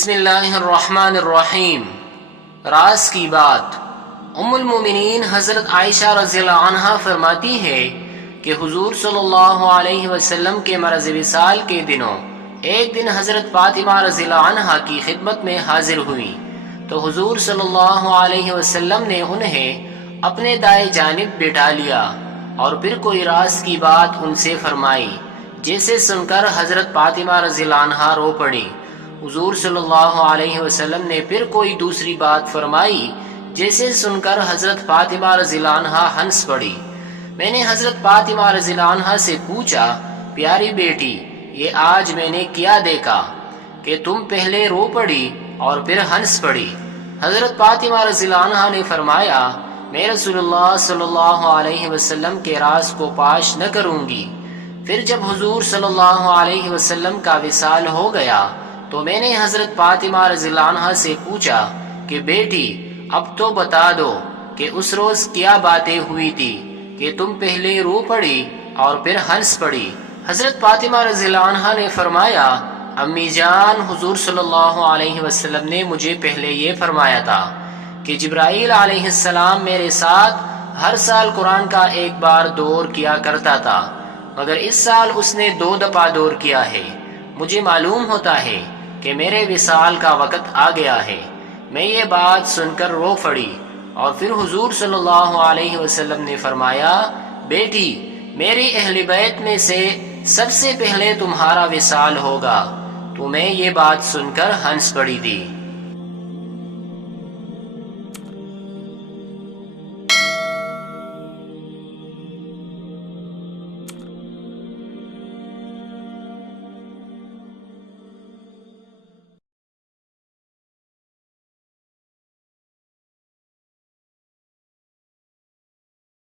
بسم اللہ الرحمن الرحیم۔ راز کی بات۔ ام المومنین حضرت عائشہ رضی اللہ عنہا فرماتی ہے کہ حضور صلی اللہ علیہ وسلم کے مرض وصال کے دنوں ایک دن حضرت فاطمہ رضی اللہ عنہا کی خدمت میں حاضر ہوئی تو حضور صلی اللہ علیہ وسلم نے انہیں اپنے دائیں جانب بٹھا لیا اور پھر کوئی راز کی بات ان سے فرمائی، جسے سن کر حضرت فاطمہ رضی اللہ عنہا رو پڑی۔ حضور صلی اللہ علیہ وسلم نے پھر کوئی دوسری بات فرمائی، جیسے سن کر حضرت فاطمہ رضی اللہ عنہا ہنس پڑی۔ میں نے حضرت فاطمہ رضی اللہ عنہا سے پوچھا، پیاری بیٹی، یہ آج میں نے کیا دیکھا کہ تم پہلے رو پڑی اور پھر ہنس پڑی؟ حضرت فاطمہ رضی اللہ عنہا نے فرمایا، میں رسول اللہ صلی اللہ علیہ وسلم کے راز کو فاش نہ کروں گی۔ پھر جب حضور صلی اللہ علیہ وسلم کا وصال ہو گیا تو میں نے حضرت فاطمہ رضی اللہ عنہا سے پوچھا کہ بیٹی، اب تو بتا دو کہ اس روز کیا باتیں ہوئی تھی کہ تم پہلے رو پڑی اور پھر ہنس پڑی؟ حضرت فاطمہ رضی اللہ عنہا نے فرمایا، امی جان، حضور صلی اللہ علیہ وسلم نے مجھے پہلے یہ فرمایا تھا کہ جبرائیل علیہ السلام میرے ساتھ ہر سال قرآن کا ایک بار دور کیا کرتا تھا، مگر اس سال اس نے 2 دفعہ دور کیا ہے۔ مجھے معلوم ہوتا ہے کہ میرے وصال کا وقت آ گیا ہے۔ میں یہ بات سن کر رو پڑی اور پھر حضور صلی اللہ علیہ وسلم نے فرمایا، بیٹی، میری اہل بیت میں سے سب سے پہلے تمہارا وصال ہوگا۔ تو میں یہ بات سن کر ہنس پڑی تھی۔